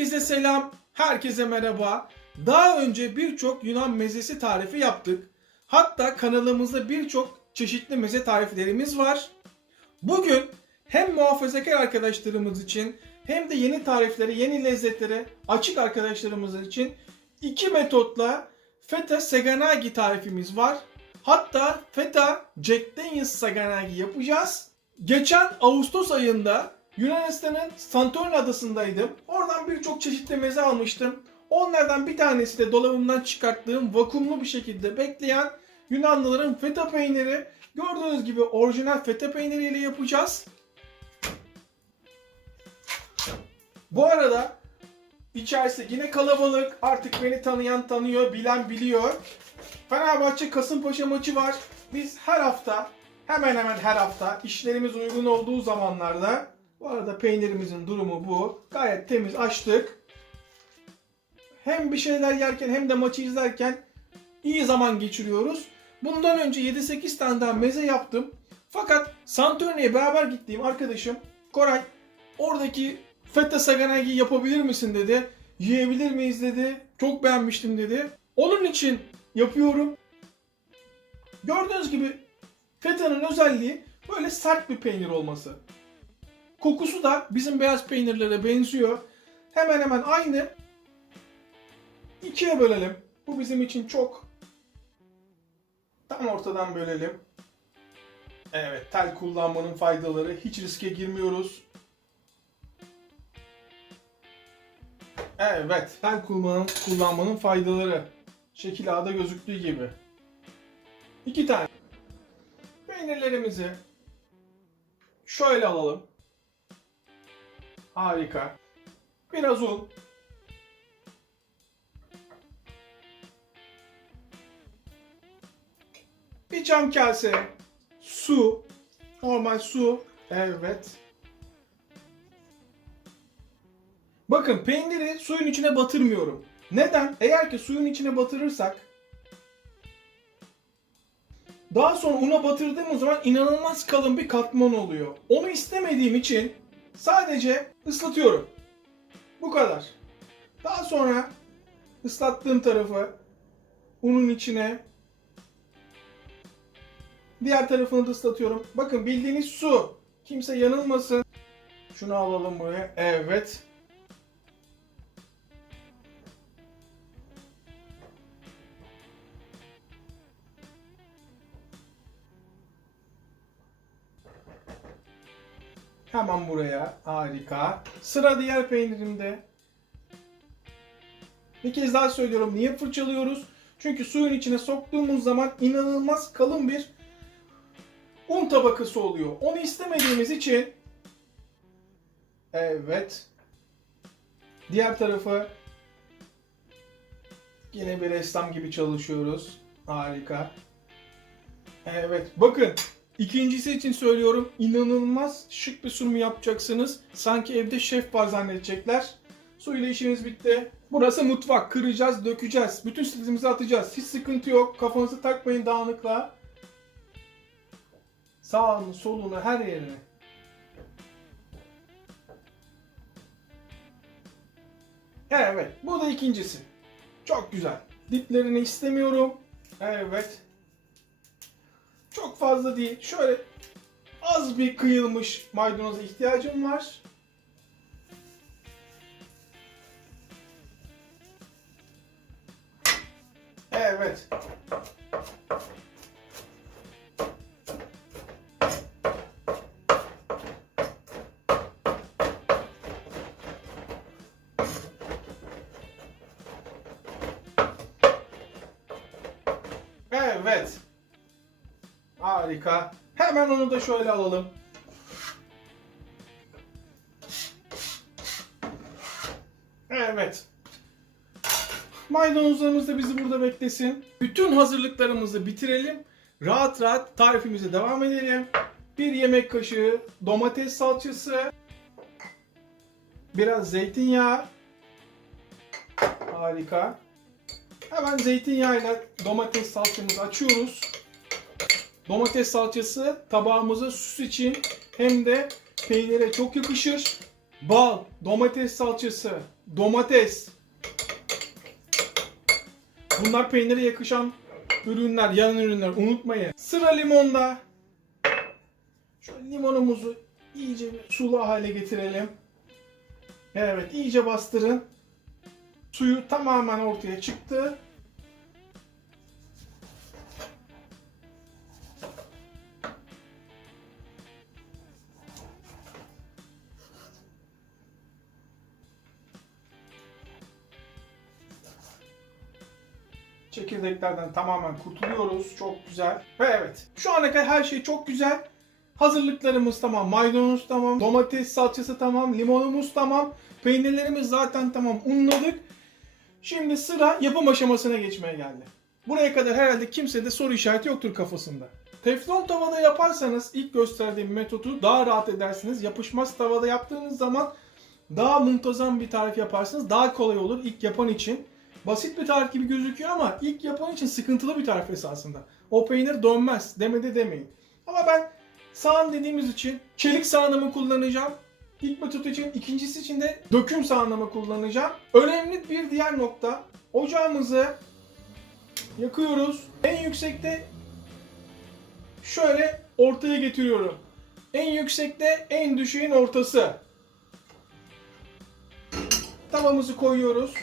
Herkese selam, herkese merhaba. Daha önce birçok Yunan mezesi tarifi yaptık. Hatta kanalımızda birçok çeşitli meze tariflerimiz var. Bugün hem muhafazakar arkadaşlarımız için hem de yeni tarifleri, yeni lezzetlere açık arkadaşlarımız için iki metotla feta saganagi tarifimiz var. Hatta feta Jack Daniels saganagi yapacağız. Geçen Ağustos ayında Yunanistan'ın Santorini adasındaydım. Oradan birçok çeşitli meze almıştım. Onlardan bir tanesi de dolabımdan çıkarttığım vakumlu bir şekilde bekleyen Yunanlıların feta peyniri. Gördüğünüz gibi orijinal feta peyniriyle yapacağız. Bu arada içerisi yine kalabalık. Artık beni tanıyan tanıyor, bilen biliyor. Fenerbahçe Kasımpaşa maçı var. Biz her hafta, hemen hemen her hafta işlerimiz uygun olduğu zamanlarda, bu arada peynirimizin durumu bu. Gayet temiz açtık. Hem bir şeyler yerken hem de maçı izlerken iyi zaman geçiriyoruz. Bundan önce 7-8 tane daha meze yaptım. Fakat Santorini'ye beraber gittiğim arkadaşım Koray oradaki feta saganagi yapabilir misin dedi. Yiyebilir miyiz dedi. Çok beğenmiştim dedi. Onun için yapıyorum. Gördüğünüz gibi feta'nın özelliği böyle sert bir peynir olması. Kokusu da bizim beyaz peynirlere benziyor. Hemen hemen aynı. İkiye bölelim. Bu bizim için çok. Tam ortadan bölelim. Evet, tel kullanmanın faydaları. Hiç riske girmiyoruz. Evet, tel kullanmanın faydaları. Şekil A'da gözüktüğü gibi. 2 tane. Peynirlerimizi şöyle alalım. Harika. Biraz un. Bir cam kase su. Normal su. Evet. Bakın peyniri suyun içine batırmıyorum. Neden? Eğer ki suyun içine batırırsak daha sonra una batırdığımız zaman inanılmaz kalın bir katman oluyor. Onu istemediğim için sadece ıslatıyorum. Bu kadar. Daha sonra ıslattığım tarafı unun içine, diğer tarafını da ıslatıyorum. Bakın bildiğiniz su. Kimse yanılmasın. Şunu alalım buraya. Evet. Hemen buraya. Harika. Sıra diğer peynirimde. Bir kez daha söylüyorum. Niye fırçalıyoruz? Çünkü suyun içine soktuğumuz zaman inanılmaz kalın bir un tabakası oluyor. Onu istemediğimiz için evet. Diğer tarafı yine bir ressam gibi çalışıyoruz. Harika. Evet. Bakın. İkincisi için söylüyorum. İnanılmaz şık bir sunum yapacaksınız. Sanki evde şef var zannedecekler. Suyla işimiz bitti. Burası mutfak. Kıracağız, dökeceğiz. Bütün stresimizi atacağız. Hiç sıkıntı yok. Kafanızı takmayın dağınıkla. Sağını, solunu, her yerine. Evet. Bu da ikincisi. Çok güzel. Diplerini istemiyorum. Evet. Çok fazla değil. Şöyle az bir kıyılmış maydanoza ihtiyacım var. Evet. Evet. Harika. Hemen onu da şöyle alalım. Evet. Maydanozlarımız da bizi burada beklesin. Bütün hazırlıklarımızı bitirelim. Rahat rahat tarifimize devam edelim. Bir yemek kaşığı domates salçası. Biraz zeytinyağı. Harika. Hemen zeytinyağıyla domates salçamızı açıyoruz. Domates salçası tabağımıza süs için hem de peynire çok yakışır. Bal, domates salçası, domates. Bunlar peynire yakışan ürünler, yan ürünler. Unutmayın. Sıra limonda. Şöyle limonumuzu iyice bir sulu hale getirelim. Evet, iyice bastırın. Suyu tamamen ortaya çıktı. Çekirdeklerden tamamen kurtuluyoruz. Çok güzel. Ve evet, şu ana kadar her şey çok güzel. Hazırlıklarımız tamam. Maydanoz tamam. Domates salçası tamam. Limonumuz tamam. Peynirlerimiz zaten tamam. Unladık. Şimdi sıra yapım aşamasına geçmeye geldi. Buraya kadar herhalde kimsede soru işareti yoktur kafasında. Teflon tavada yaparsanız ilk gösterdiğim metodu daha rahat edersiniz. Yapışmaz tavada yaptığınız zaman daha muntazam bir tarif yaparsınız. Daha kolay olur ilk yapan için. Basit bir tarif gibi gözüküyor ama ilk yapan için sıkıntılı bir tarif esasında. O peynir dönmez. Demedi demeyin. Ama ben sahan dediğimiz için çelik sahanımı kullanacağım. İlk metot için, ikincisi için de döküm sahanımı kullanacağım. Önemli bir diğer nokta, ocağımızı yakıyoruz. En yüksekte şöyle ortaya getiriyorum. En yüksekte en düşüğün ortası. Tavamızı koyuyoruz.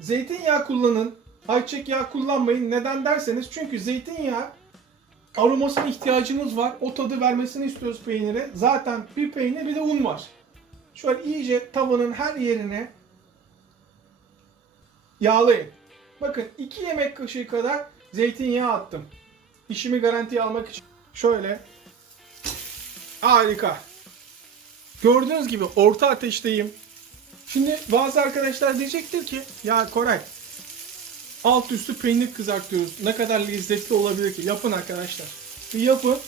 Zeytinyağı kullanın. Ayçiçek yağı kullanmayın. Neden derseniz çünkü zeytinyağı aromasına ihtiyacımız var. O tadı vermesini istiyoruz peynire. Zaten bir peynir bir de un var. Şöyle iyice tavanın her yerine yağlayın. Bakın 2 yemek kaşığı kadar zeytinyağı attım. İşimi garantiye almak için. Şöyle. Harika. Gördüğünüz gibi orta ateşteyim. Şimdi bazı arkadaşlar diyecektir ki ya Koray alt üstü peynir kızartıyoruz. Ne kadar lezzetli olabilir ki? Yapın arkadaşlar. Bir yapın.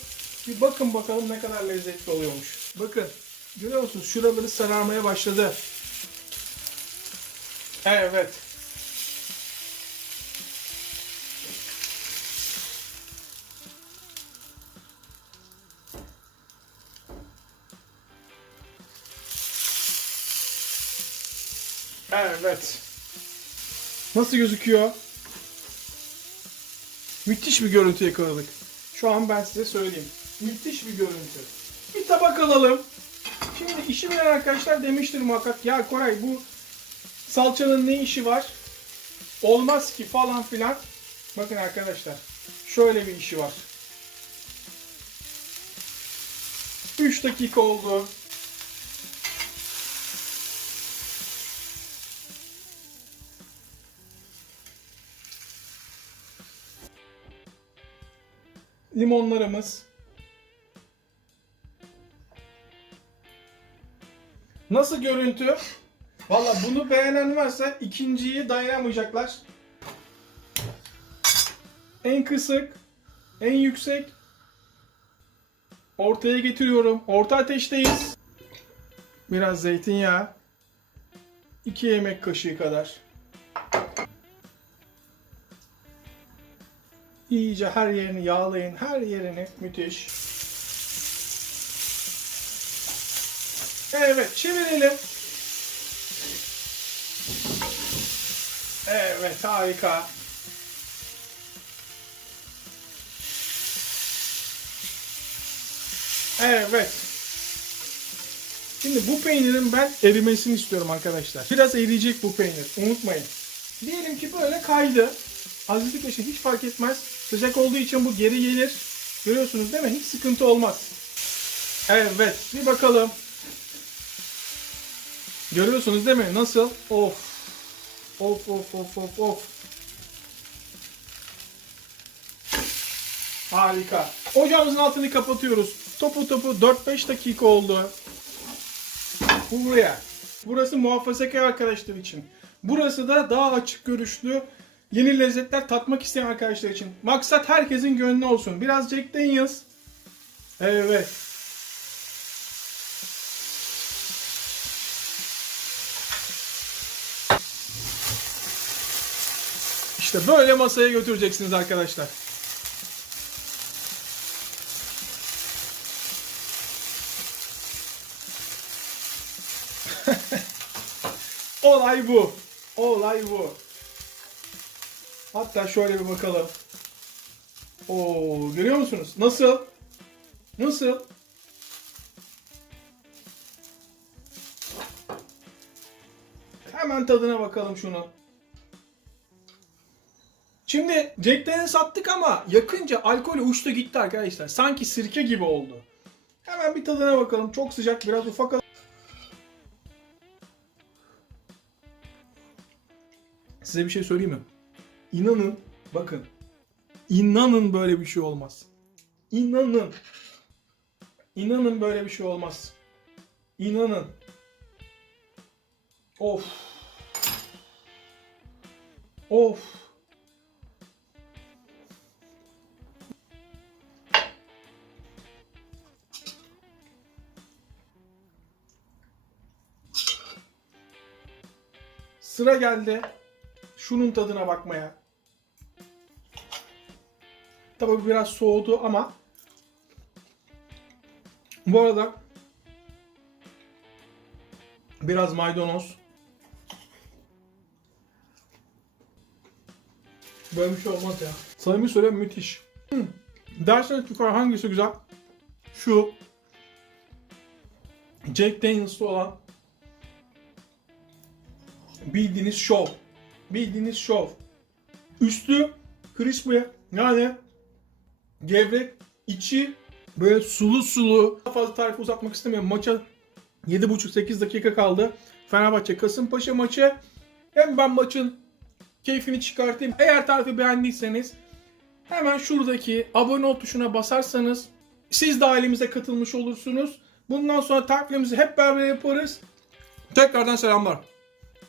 Bir bakın bakalım ne kadar lezzetli oluyormuş. Bakın. Görüyor musunuz? Şuraları sararmaya başladı. Evet. Evet. Nasıl gözüküyor? Müthiş bir görüntü yakaladık. Şu an ben size söyleyeyim. Müthiş bir görüntü. Bir tabak alalım. Şimdi işi bilen arkadaşlar demiştir muhakkak. Ya Koray bu salçanın ne işi var? Olmaz ki falan filan. Bakın arkadaşlar. Şöyle bir işi var. 3 dakika oldu. Limonlarımız. Nasıl görüntü? Valla bunu beğenen varsa ikinciyi dayanamayacaklar. En kısık, en yüksek. Ortaya getiriyorum. Orta ateşteyiz. Biraz zeytinyağı. 2 yemek kaşığı kadar. İyice her yerini yağlayın. Her yerini. Müthiş. Evet, çevirelim. Evet, harika. Evet. Şimdi bu peynirin ben erimesini istiyorum arkadaşlar. Biraz eriyecek bu peynir. Unutmayın. Diyelim ki böyle kaydı. Azizlik yaşı hiç fark etmez. Sıcak olduğu için bu geri gelir. Görüyorsunuz değil mi? Hiç sıkıntı olmaz. Evet. Bir bakalım. Görüyorsunuz değil mi? Nasıl? Of. Of of of of of. Harika. Ocağımızın altını kapatıyoruz. Topu topu 4-5 dakika oldu. Bu buraya. Burası muhafazakar arkadaşlar için. Burası da daha açık görüşlü, yeni lezzetler tatmak isteyen arkadaşlar için. Maksat herkesin gönlü olsun. Biraz Jack Daniels. Evet. İşte böyle masaya götüreceksiniz arkadaşlar. Olay bu. Olay bu. Hatta şöyle bir bakalım. Oo, görüyor musunuz? Nasıl? Nasıl? Hemen tadına bakalım şunu. Şimdi Jack Daniels sattık ama yakınca alkolü uçtu gitti arkadaşlar. Sanki sirke gibi oldu. Hemen bir tadına bakalım. Çok sıcak, biraz ufak. Size bir şey söyleyeyim mi? İnanın, bakın. İnanın böyle bir şey olmaz. İnanın. İnanın böyle bir şey olmaz. İnanın. Of. Of. Sıra geldi şunun tadına bakmaya. Tabii biraz soğudu ama bu arada biraz maydanoz. Böyle bir şey olmaz ya. Samimi söyleyeyim, müthiş. Derseniz ki hangisi güzel? Şu Jack Daniels'ta olan bildiğiniz şov. Bildiğiniz şov. Üstü crispy, yani gevrek, içi böyle sulu sulu. Daha fazla tarifi uzatmak istemiyorum. Maça 7,5-8 dakika kaldı. Fenerbahçe Kasımpaşa maçı. Hem ben maçın keyfini çıkartayım. Eğer tarifi beğendiyseniz hemen şuradaki abone ol tuşuna basarsanız siz de ailemize katılmış olursunuz. Bundan sonra tariflerimizi hep beraber yaparız. Tekrardan selamlar.